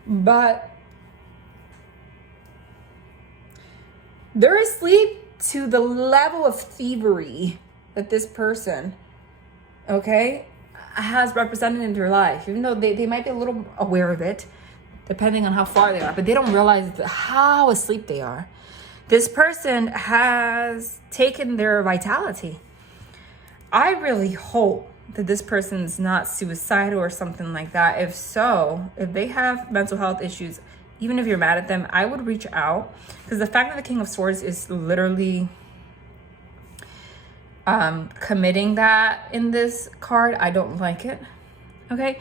But they're asleep to the level of thievery that this person, okay, has represented in their life. Even though they might be a little aware of it, depending on how far they are, but they don't realize how asleep they are. This person has taken their vitality. I really hope that this person's not suicidal or something like that. If so, if they have mental health issues, even if you're mad at them, I would reach out. Because the fact that the King of Swords is literally committing that in this card, I don't like it. Okay?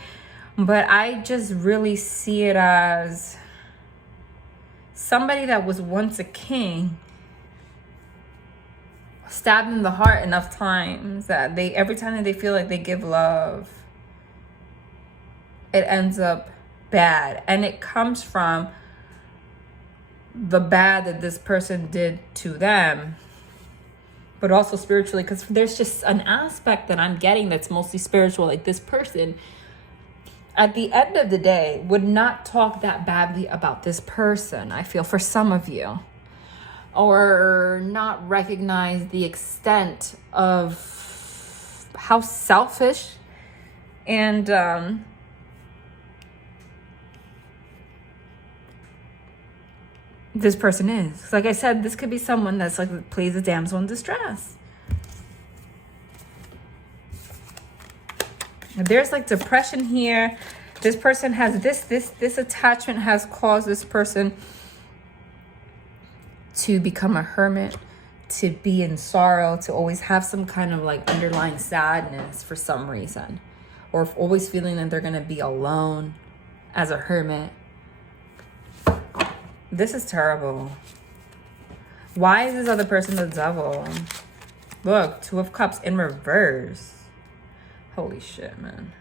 But I just really see it as somebody that was once a king, stabbed in the heart enough times that every time that they feel like they give love, it ends up bad. And it comes from the bad that this person did to them, but also spiritually, because there's just an aspect that I'm getting that's mostly spiritual. Like, this person at the end of the day would not talk that badly about this person, I feel, for some of you, or not recognize the extent of how selfish and this person is. Like I said, this could be someone that's like plays a damsel in distress. There's like depression here. This person has this attachment has caused this person to become a hermit, to be in sorrow, to always have some kind of like underlying sadness for some reason, or always feeling that they're going to be alone as a hermit. This is terrible. Why is this other person the devil? Look, 2 of Cups in reverse. Holy shit, man.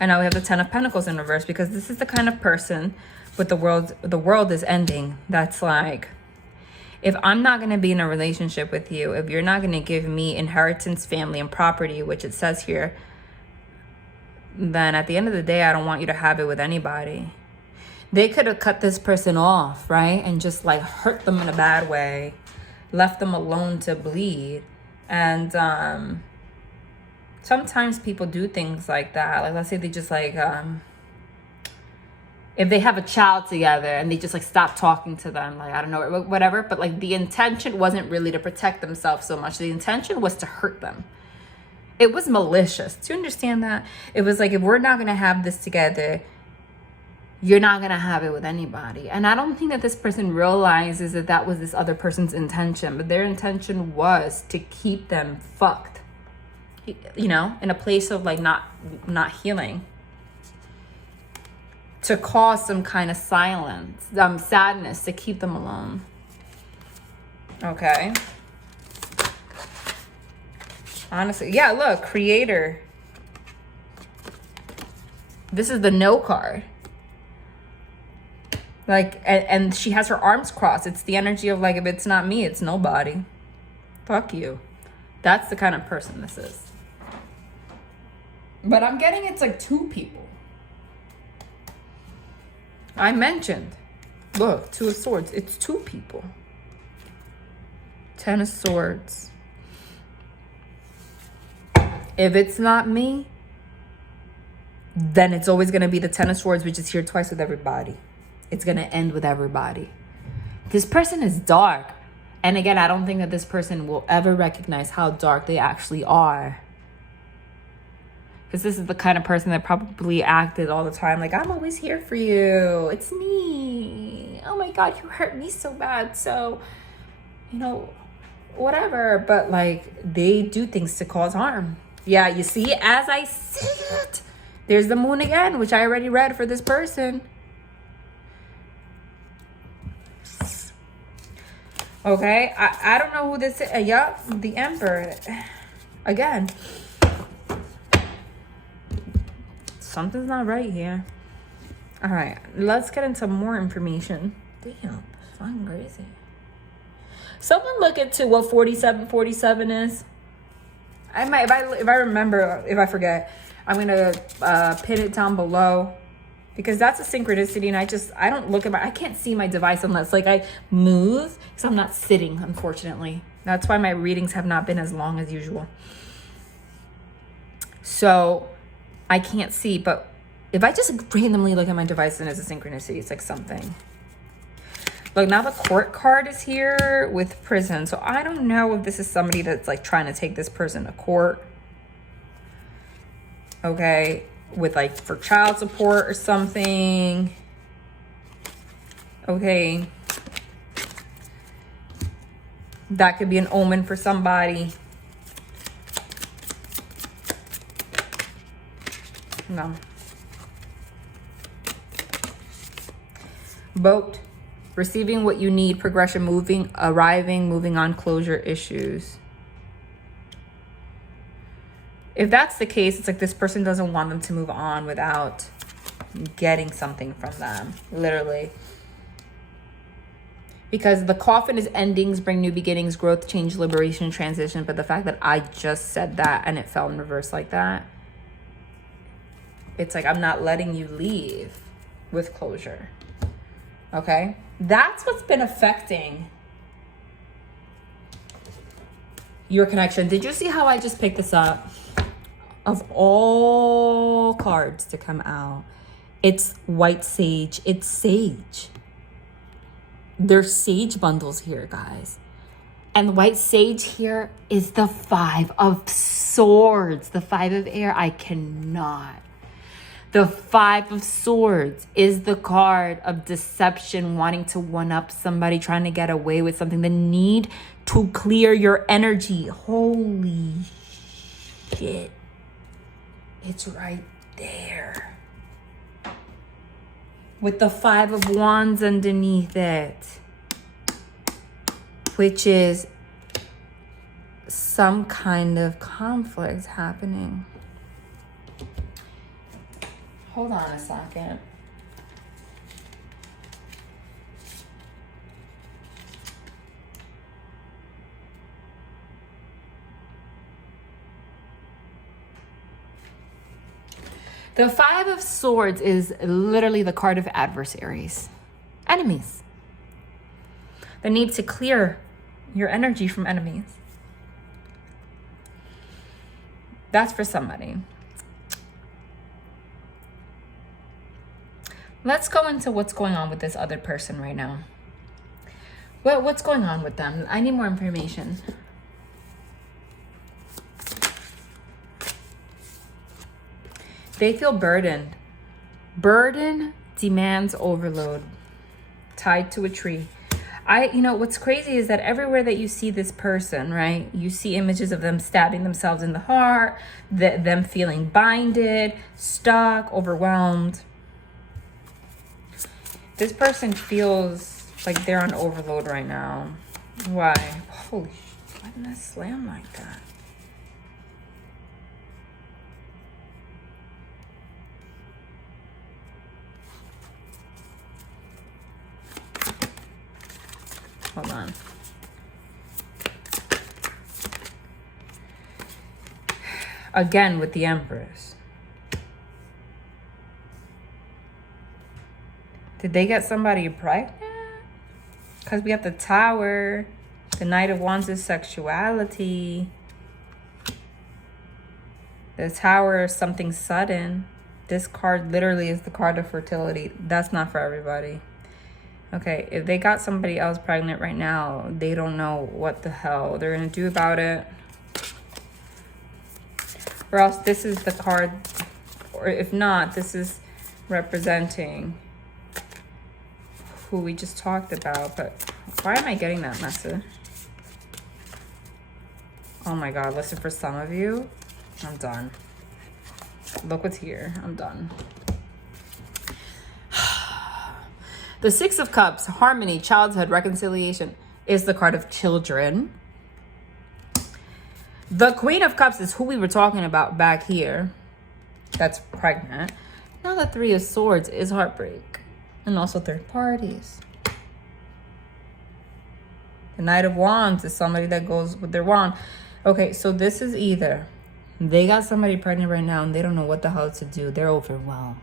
And now we have the 10 of Pentacles in reverse, because this is the kind of person with the world is ending. That's like, if I'm not going to be in a relationship with you, if you're not going to give me inheritance, family, and property, which it says here, then at the end of the day, I don't want you to have it with anybody. They could have cut this person off, right? And just like hurt them in a bad way, left them alone to bleed. And sometimes people do things like that. Like, let's say they just like, if they have a child together and they just like stop talking to them, like, I don't know, whatever. But like the intention wasn't really to protect themselves so much. The intention was to hurt them. It was malicious. Do you understand that? It was like, if we're not going to have this together, you're not going to have it with anybody. And I don't think that this person realizes that that was this other person's intention. But their intention was to keep them fucked, you know, in a place of like not healing. To cause some kind of silence, sadness, to keep them alone. Okay. Honestly, yeah, look, Creator. This is the No card. Like, and she has her arms crossed. It's the energy of like, if it's not me, it's nobody. Fuck you. That's the kind of person this is. But I'm getting it's like 2 people. I mentioned, look, 2 of Swords. It's 2 people. 10 of Swords. If it's not me, then it's always going to be the 10 of Swords, which is here twice with everybody. It's going to end with everybody. This person is dark. And again, I don't think that this person will ever recognize how dark they actually are. Because this is the kind of person that probably acted all the time like, I'm always here for you. It's me. Oh my God, you hurt me so bad. So, you know, whatever. But like, they do things to cause harm. Yeah, you see, as I see it, there's the Moon again, which I already read for this person. Okay, I don't know who this is. Yup, the Emperor. Again. Something's not right here. All right, let's get into more information. Damn, it's fucking crazy. Someone look into what 4747 is. I might, if I remember, if I forget, I'm gonna pin it down below, because that's a synchronicity, and I don't look at I can't see my device unless like I move, because I'm not sitting, unfortunately. That's why my readings have not been as long as usual. So I can't see, but if I just randomly look at my device, then it's a synchronicity. It's like something. Look, now the Court card is here with prison. So I don't know if this is somebody that's like trying to take this person to court. Okay. With like for child support or something. Okay. That could be an omen for somebody. No. Boat. Receiving what you need, progression, moving, arriving, moving on, closure, issues. If that's the case, it's like this person doesn't want them to move on without getting something from them, literally. Because the Coffin is endings, bring new beginnings, growth, change, liberation, transition. But the fact that I just said that and it fell in reverse like that, it's like, I'm not letting you leave with closure. Okay? That's what's been affecting your connection. Did you see how I just picked this up? Of all cards to come out, it's white sage. It's sage. There's sage bundles here, guys. And the white sage here is the 5 of swords, the 5 of air. I cannot. The 5 of swords is the card of deception, wanting to one-up somebody, trying to get away with something, the need to clear your energy. Holy shit. It's right there. With the 5 of wands underneath it, which is some kind of conflict happening. Hold on a second. The 5 of swords is literally the card of adversaries, enemies. The need to clear your energy from enemies. That's for somebody. Let's go into what's going on with this other person right now. What's going on with them? I need more information. They feel burdened. Burden demands overload. Tied to a tree. What's crazy is that everywhere that you see this person, right, you see images of them stabbing themselves in the heart, them feeling binded, stuck, overwhelmed. This person feels like they're on overload right now. Why? Holy shit, why didn't I slam like that? Hold on. Again with the Empress. Did they get somebody pregnant? Because we have the Tower. The Knight of Wands is sexuality. The Tower is something sudden. This card literally is the card of fertility. That's not for everybody. Okay, if they got somebody else pregnant right now, they don't know what the hell they're going to do about it. Or else this is the card, or if not, this is representing who we just talked about. But why am I getting that message? Oh my God, listen, for some of you, I'm done. Look what's here. I'm done. The 6 of Cups, harmony, childhood, reconciliation, is the card of children. The Queen of Cups is who we were talking about back here. That's pregnant. Now the 3 of Swords is heartbreak. And also third parties. The Knight of Wands is somebody that goes with their wand. Okay, so this is either they got somebody pregnant right now and they don't know what the hell to do. They're overwhelmed.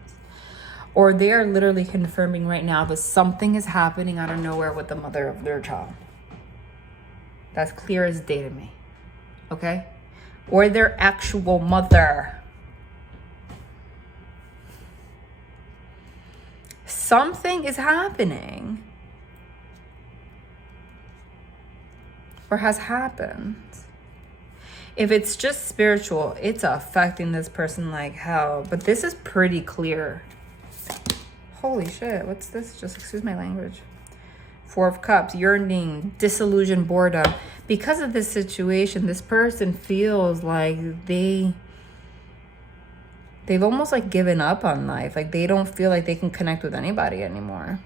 Or they are literally confirming right now that something is happening out of nowhere with the mother of their child. That's clear as day to me. Okay? Or their actual mother. Something is happening. Or has happened. If it's just spiritual, it's affecting this person like hell. But this is pretty clear. Holy shit, what's this? Just excuse my language. 4 of Cups, yearning, disillusion, boredom. Because of this situation, this person feels like they've almost like given up on life. Like they don't feel like they can connect with anybody anymore.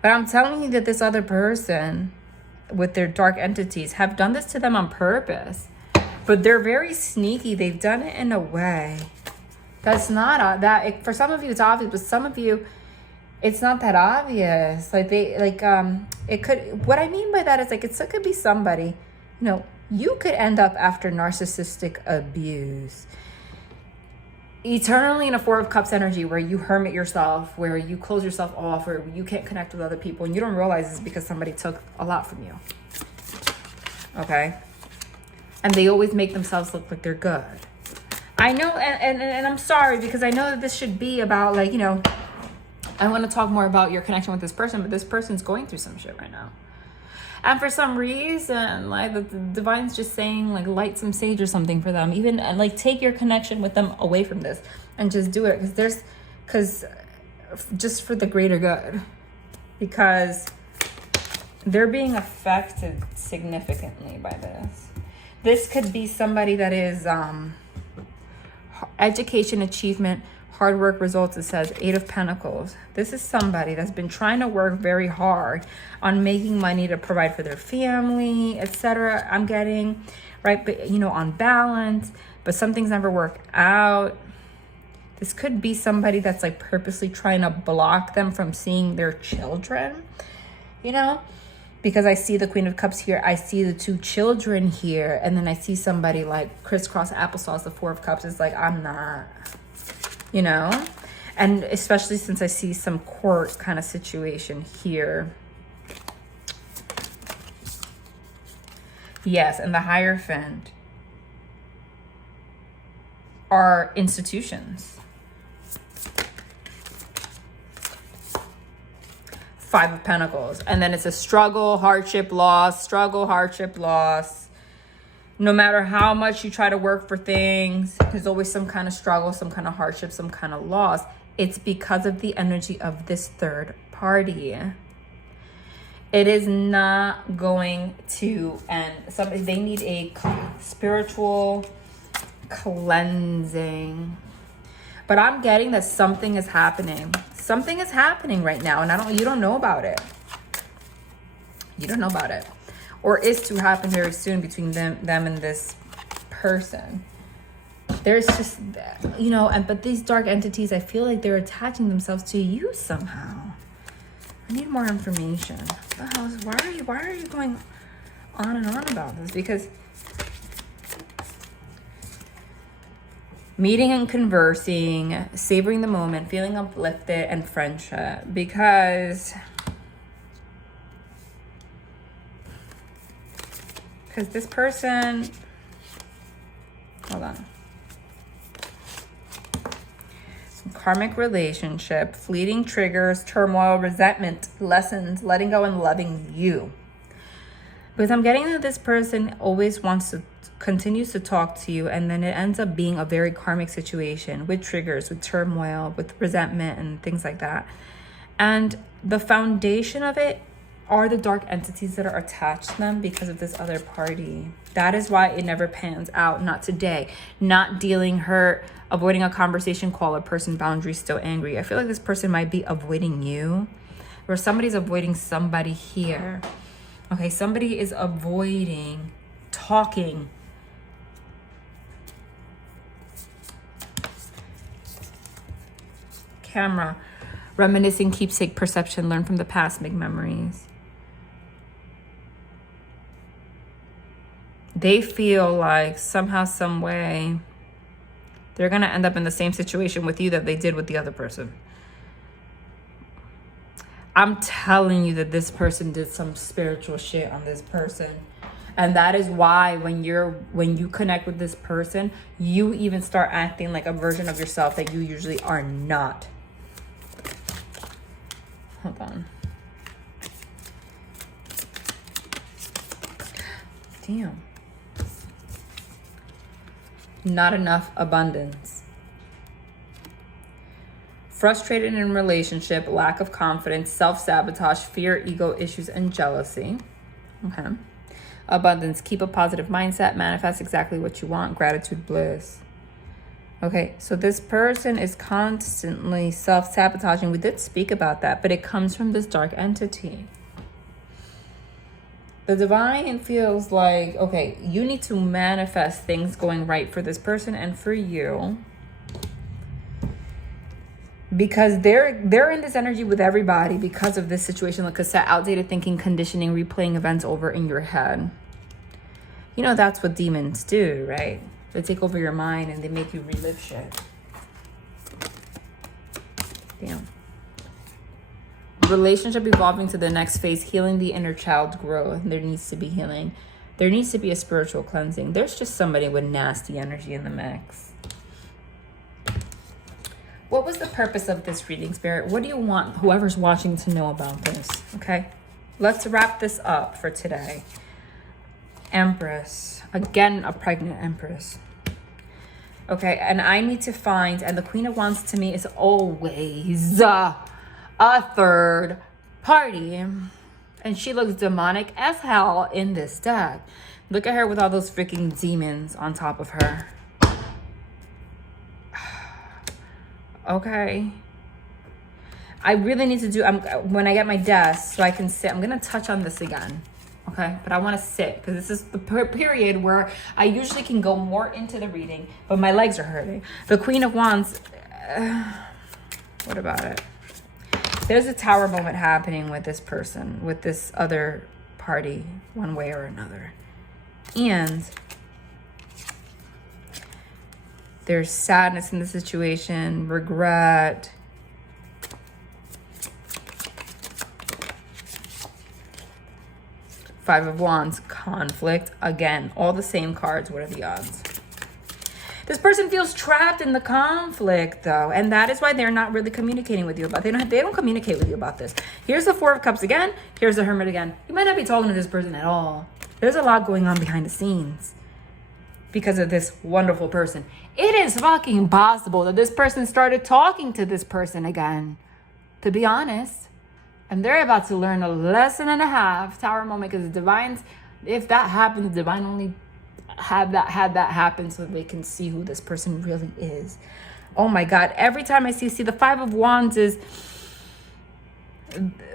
But I'm telling you that this other person with their dark entities have done this to them on purpose. But they're very sneaky. They've done it in a way that's not for some of you it's obvious, but some of you it's not that obvious. Like it could, what I mean by that is like it could be somebody, you could end up after narcissistic abuse eternally in a 4 of Cups energy where you hermit yourself, where you close yourself off, where you can't connect with other people and you don't realize it's because somebody took a lot from you. Okay? And they always make themselves look like they're good. I know, and I'm sorry because I know that this should be about like, I want to talk more about your connection with this person, but this person's going through some shit right now. And for some reason, like the divine's just saying, like, light some sage or something for them. Even, and like, take your connection with them away from this and just do it. Because just for the greater good. Because they're being affected significantly by this. This could be somebody that is education, achievement, hard work, results. It says 8 of Pentacles. This is somebody that's been trying to work very hard on making money to provide for their family, etc. I'm getting, right? But, you know, on balance, but some things never work out. This could be somebody that's like purposely trying to block them from seeing their children, you know? Because I see the Queen of Cups here. I see the 2 children here. And then I see somebody like crisscross applesauce, the 4 of Cups. It's like, I'm not, you know? And especially since I see some court kind of situation here. Yes, and the Hierophant are institutions. 5 of Pentacles. And then it's a struggle, hardship, loss, struggle, hardship, loss. No matter how much you try to work for things, there's always some kind of struggle, some kind of hardship, some kind of loss. It's because of the energy of this third party. It is not going to end. They need a spiritual cleansing. But I'm getting that something is happening. Something is happening right now, and you don't know about it. You don't know about it. Or is to happen very soon between them and this person. There's just, you know, but these dark entities, I feel like they're attaching themselves to you somehow. I need more information. What the hell why are you going on and on about this? Because meeting and conversing, savoring the moment, feeling uplifted, and friendship. Because this person, hold on. Some karmic relationship, fleeting triggers, turmoil, resentment, lessons, letting go, and loving you. Because I'm getting that this person always continues to talk to you, and then it ends up being a very karmic situation with triggers, with turmoil, with resentment and things like that. And the foundation of it are the dark entities that are attached to them because of this other party. That is why it never pans out. Not today. Not dealing hurt, avoiding a conversation, call a person, boundaries, still angry. I feel like this person might be avoiding you, or somebody's avoiding somebody here. Okay, somebody is avoiding talking. Camera. Reminiscing, keepsake, perception, learn from the past, make memories. They feel like somehow, some way, they're going to end up in the same situation with you that they did with the other person. I'm telling you that this person did some spiritual shit on this person. And that is why when you connect with this person, you even start acting like a version of yourself that you usually are not. Hold on. Damn. Not enough abundance. Frustrated in relationship, lack of confidence, self-sabotage, fear, ego issues, and jealousy. Okay. Abundance, keep a positive mindset, manifest exactly what you want, gratitude, bliss. Okay, so this person is constantly self-sabotaging. We did speak about that, but it comes from this dark entity. The divine feels like, okay, you need to manifest things going right for this person and for you. Because they're in this energy with everybody because of this situation. Like cassette, outdated thinking, conditioning, replaying events over in your head. You know, that's what demons do, right? They take over your mind and they make you relive shit. Damn. Relationship evolving to the next phase, healing the inner child growth. There needs to be healing. There needs to be a spiritual cleansing. There's just somebody with nasty energy in the mix. What was the purpose of this reading, Spirit? What do you want whoever's watching to know about this? Okay. let's wrap this up for today. Empress. Again, a pregnant Empress. Okay, and I need to find, and the Queen of Wands to me is always a third party. And she looks demonic as hell in this deck. Look at her with all those freaking demons on top of her. Okay. I really need to do, when I get my desk so I can sit, I'm going to touch on this again. Okay, but I want to sit because this is the period where I usually can go more into the reading, but my legs are hurting. The Queen of Wands, what about it? There's a tower moment happening with this person, with this other party, one way or another. And there's sadness in the situation, regret. Five of Wands, conflict. Again, all the same cards. What are the odds? This person feels trapped in the conflict, though, and that is why they're not really communicating with you about it. They don't communicate with you about this. Here's the Four of Cups again. Here's the Hermit again. You might not be talking to this person at all. There's a lot going on behind the scenes because of this wonderful person. It is fucking possible that this person started talking to this person again, to be honest. And they're about to learn a lesson and a half. Tower moment, because the divines, if that happens, the divine only had that happen so they can see who this person really is. Oh my God. Every time I see the Five of Wands is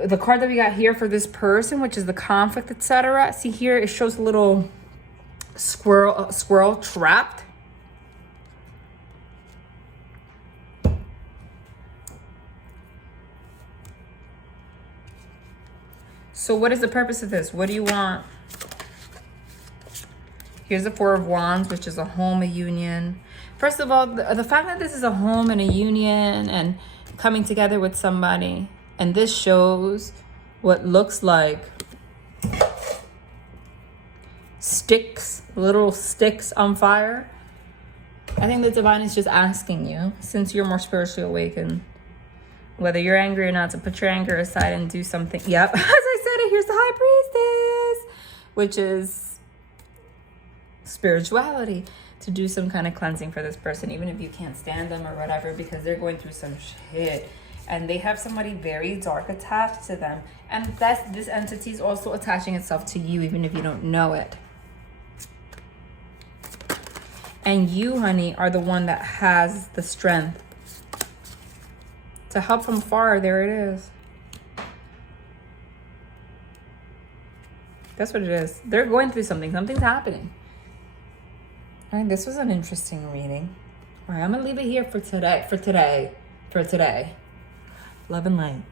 the card that we got here for this person, which is the conflict, etc. See here, it shows a little squirrel trapped. So what is the purpose of this? What do you want? Here's the Four of Wands, which is a home, a union. First of all, the fact that this is a home and a union and coming together with somebody, and this shows what looks like sticks, little sticks on fire. I think the divine is just asking you, since you're more spiritually awakened, whether you're angry or not, to put your anger aside and do something. Yep, as I said it, here's the High Priestess, which is spirituality, to do some kind of cleansing for this person, even if you can't stand them or whatever, because they're going through some shit. And they have somebody very dark attached to them. And this entity is also attaching itself to you, even if you don't know it. And you, honey, are the one that has the strength to help from far. There it is. That's what it is. They're going through something. Something's happening. All right, this was an interesting reading. All right, I'm going to leave it here for today. Love and light.